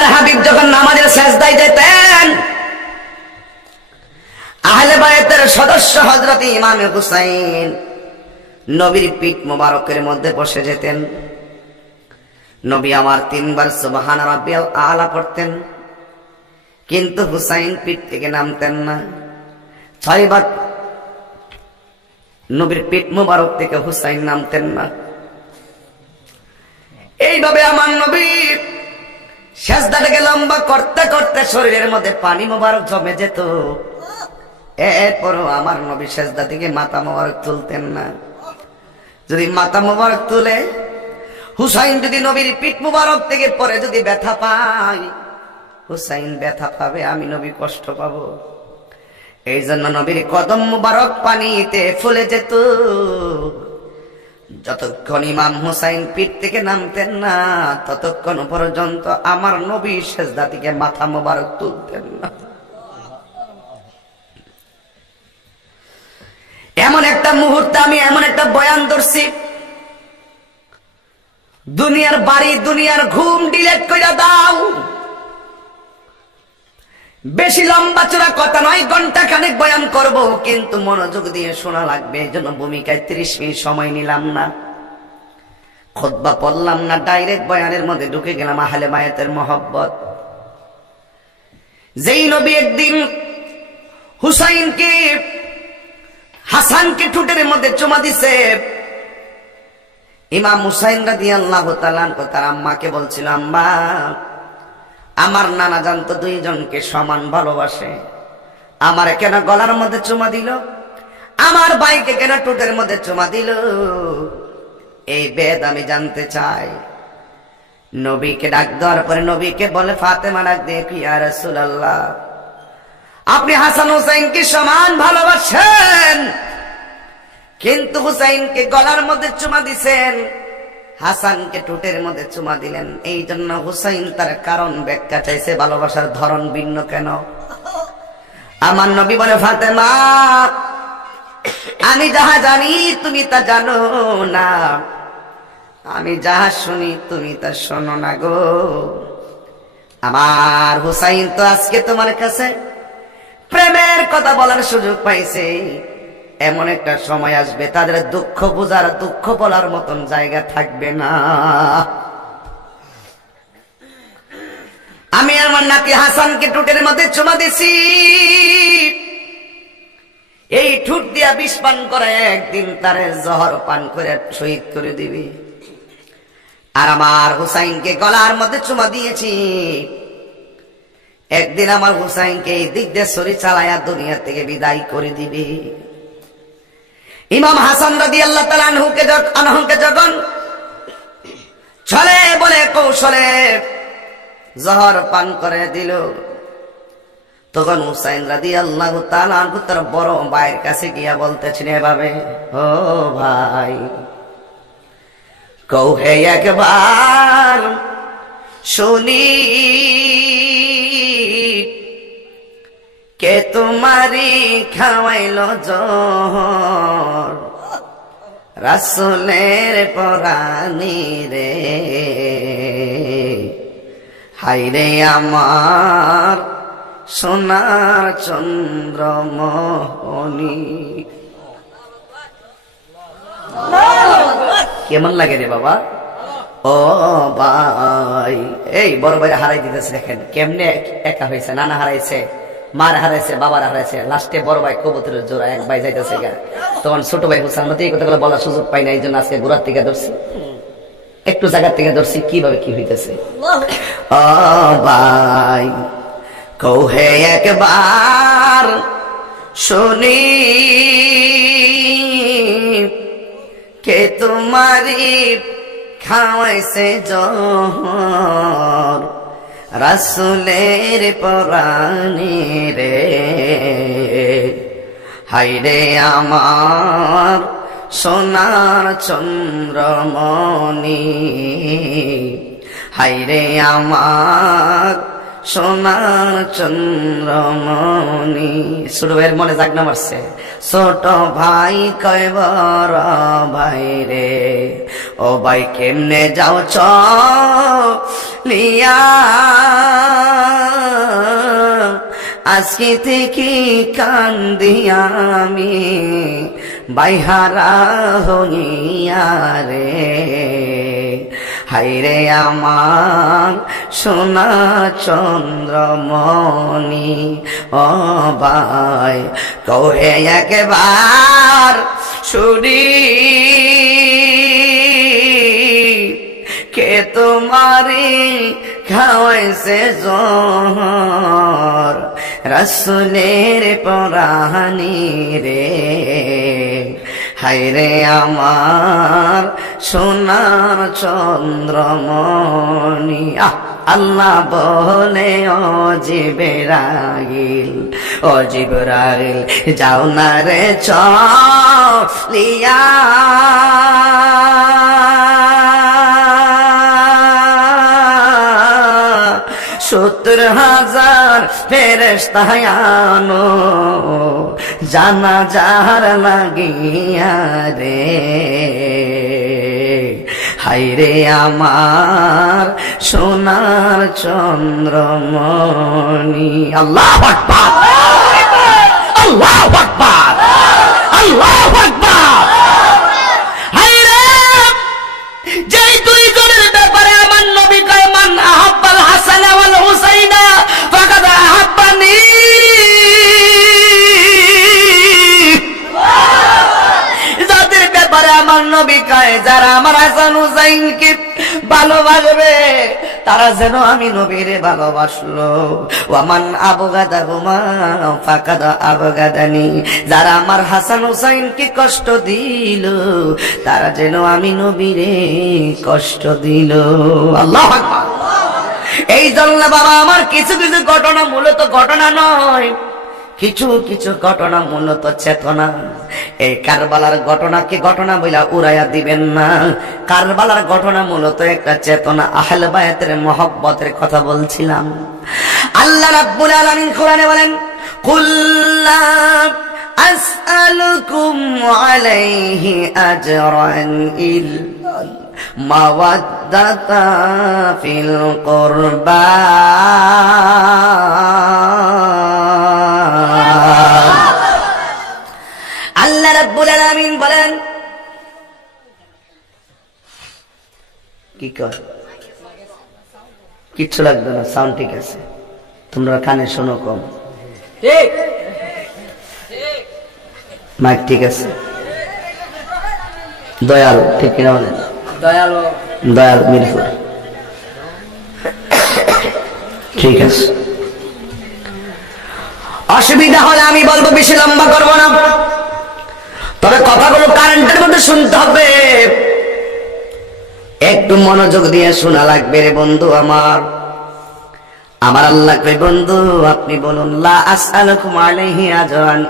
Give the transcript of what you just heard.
আল্লাহর হাবিব যখন নামাজের সেজদায় যেতেন, আহলে বায়তের সদস্য হযরত ইমাম হুসাইন নবীর পিঠ মোবারকের মধ্যে বসে যেতেন। নবী আমার 3 বার সুবহান রাব্বিয়াল আলা পড়তেন, কিন্তু হুসাইন পিঠ থেকে নামতেন না। 6 বার নবীর পিঠ মোবারক থেকে হুসাইন নামতেন না। এইভাবে আমার নবী সেজদাটাকে লম্বা করতে করতে শরীরের মধ্যে পানি মোবারক জমে যেত। এরপরও আমার নবী সেজদা থেকে মাথা মোবারক তুলতেন না। যদি মাথা মোবারক তুলে হুসাইন যদি নবীর পিঠ মোবারক থেকে পরে যদি ব্যথা পায়, হুসাইন ব্যথা পাবে, আমি নবী কষ্ট পাবো। এই জন্য নবীর কদম মোবারক পানিতে ফুলে যেত। যতক্ষণ ইমাম হুসাইন পিঠ থেকে নামতেন না, ততক্ষণ পর্যন্ত আমার নবী সেজদা থেকে মাথা মোবারক তুলতেন না। এমন একটা মুহূর্তে আমি এমন একটা বয়ান ধরছি, দুনিয়ার বাড়ি দুনিয়ার ঘুম ডিলেট করে দাও। বেশি লম্বা চড়া কথা নয়, ঘন্টা খানেক বয়ান করব, কিন্তু মনোযোগ দিয়ে শোনা লাগবে। এই জন্য ভূমিকায় 30 মিনিট সময় নিলাম না, খুতবা পড়লাম না, ডাইরেক্ট বয়ানের মধ্যে ঢুকে গেলাম। আহলে বায়তের মহব্বত। যেই নবী একদিন হুসাইনকে হাসানকে ঠোঁটের মধ্যে চুমা দিছে, ইমাম হুসাইন রাদিয়াল্লাহু তাআলা তার আম্মাকে বলছিল, আম্মা, আমার নানা জান তো 2 জনকে সমান ভালোবাসে, আমার কেন গলার মধ্যে চুমা দিল, আমার ভাইকে কেন ঠোঁটের মধ্যে চুমা দিল, এই বেদ আমি জানতে চাই। নবীকে ডাক দেওয়ার পরে নবীকে বলে, ফাতেমা ডাক দিয়ে, ইয়া রাসূলুল্লাহ, আপনি হাসান হুসাইনকে সমান ভালোবাসেন, কিন্তু হুসাইনকে গলার মধ্যে চুমা দিছেন, হাসানকে ঠোঁটের মধ্যে চুমা দিলেন। এই জন্য হুসাইন তার কারণ ব্যাখ্যা চাইছে, ভালোবাসার ধরন ভিন্ন কেন। আমার নবী বলে, ফাতেমা, আমি যাহা জানি তুমি তা জানো না, আমি যাহা শুনি তুমি তা শোনো না গো। আমার হুসাইন তো আজকে তোমার কাছে প্রেমের কথা বলার সুযোগ পাইছে। এমন একটা সময় আসবে তাদের দুঃখ বুঝার, দুঃখ বলার মতন জায়গা থাকবে না। আমি আমার নাতি হাসানকে ঠোঁটের মধ্যে চুমা দিছি, এই ঠোঁট দিয়া বিষ পান করে একদিন তারে জহর পান করে শহীদ করে দিবি। আর আমার হুসাইনকে গলার মধ্যে চুমা দিয়েছি, একদিন আমার হুসাইনকে এই দিক দিয়ে ছুরি চালায়া দুনিয়া থেকে বিদায় করে দিবি। ইমাম হাসান রাদিয়াল্লাহু তাআলা আনহুকে যখন ছলে বলে কৌশলে জহর পান করে দিল, তখন হুসাইন রাদিয়াল্লাহু তাআলা আনহু তার বড় ভাইয়ের কাছে গিয়া বলতেছেন এভাবে, ও ভাই, কও হে একবার শুনি, কে তোমারি খাওয়াইলো জহর, রাসূলের পরানি রে, হায়রে আমার সোনার চন্দ্রমণি। কেমন লাগে রে বাবা? ও ভাই, এই বড় ভাই হারাই দিতেছে, দেখেন কেমনে একা হয়েছে। নানা হারাইছে, মার হারাইছে, বাবার হারাইছে, লাস্টে বড় ভাই কবুতরের জোড়া, এক ভাই যাইতেছে গা। তখন ছোট ভাই হুসাইন মতো এই কথাগুলো বলার সুযোগ পাই না, এই জন্য আজকে গোড়ার থেকে ধরছি, একটু জায়গার থেকে ধরছি কিভাবে কি হইতেছে। ও ভাই, কও হে একবার শুনি, কে তোমারি খাওয়াইছে জহর, রাসূলের পরানি রে, হায়রে আমার সোনার চন্দ্রমণি, হায়রে আমার সোনার চন্দ্রমণি। ছোট ভাইয়ের মনে জাগনা মারছে, ছোট ভাই কয় বড় ভাই রে, ও ভাই কেমনে যাও চলিয়া, আজকে থেকে কান্দি আমি বাইহারা হইয়া রে, হাইরে আমার সোনা চন্দ্রমণি ও ভাই কহে একবার শুনি কে তোমারে খাওয়াইছে জহর রাসূলের পরানি রে, হায়রে আমার সোনার চন্দ্রমণি। আল্লাহ বলে ও জিবরাইল, ও জিবরাইল যাও না রে চলিয়া, 70,000 ফেরেশতা আনো জানাজার লাগিয়া রে, হায়রে আমার সোনার চন্দ্রমণি। আল্লাহু আকবার, আল্লাহু আকবার, আল্লাহু আকবার। হায়রে যেই দুইজনের ব্যাপারে আমার নবী কয় মান আহাব্বাল হাসান ওয়াল হুসাইনা ফাকাদ আহাব্বানি, যাদের ব্যাপারে আমার নবী কয় যারা আমার হাসান হুসাইনকে ভালোবাসবে তারা যেন আমি নবীরে ভালোবাসলো, ওয়ামান আবগাদাহুমা ফাকাদ আবগাদানি, যারা আমার হাসান হুসাইনকে কষ্ট দিল তারা যেন আমি নবীরে কষ্ট দিল। আল্লাহু আকবার। এই জন্য বাবা আমার কিছু কিছু ঘটনা মূলত ঘটনা নয়, কিছু কিছু ঘটনা মূলত চেতনা। এই কারবালার ঘটনাকে ঘটনা বইলা উড়াইয়া দিবেন না, কারবালার ঘটনা মূলত একটা চেতনা, আহলে বায়াতের মহব্বতের কথা বলছিলাম। আল্লাহ রাব্বুল আলামিন কোরআনে বলেন কুল লা আসআলুকুম আলাইহি আজরান ইল্লাল মাওয়াদ্দাতা ফিল কুরবা, আল্লাহ রাব্বুল আলামিন বলেন কি কর কিচ্ছু লাগবে না, সাউন্ড ঠিক আছে, তোমরা কানে শোনো কম, ঠিক মাইক ঠিক আছে, দয়াল ঠিক কিনা বলেন, দয়াল দয়াল মিরপুর ঠিক আছে। অসুবিধা হলে আমি বলবো, বেশি লম্বা করবো না, তবে কথাগুলো কারেন্টের মধ্যে শুনতে হবে, একটু মনোযোগ দিয়ে শোনা লাগবে রে বন্ধু আমার। আমার আল্লাহ কই বন্ধু আপনি বলুন লা আসআলুকুম আলাইহি আজরান।